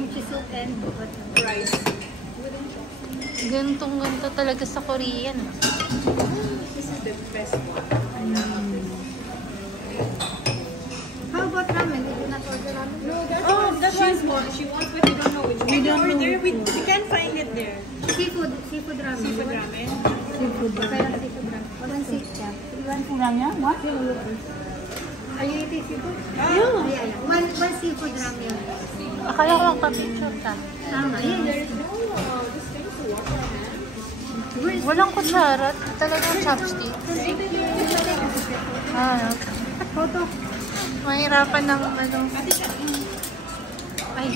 kimchi soup and rice. Ganto talaga sa Korean. This is the best one. How about ramen? Did you not order ramen? No, that one's more. She wants, but we don't know which one. We don't order. We can't find it there. Seafood ramen. Seafood ramen. Seafood ramen. One seafood. You want ramen? What? Are you eating seafood? Yeah. One seafood ramen. Akala ko ang kapicture ka. Tama. Yes. Walang kutsara. Talagang chopstick. Photo. Mahirapan ng ano. Ay.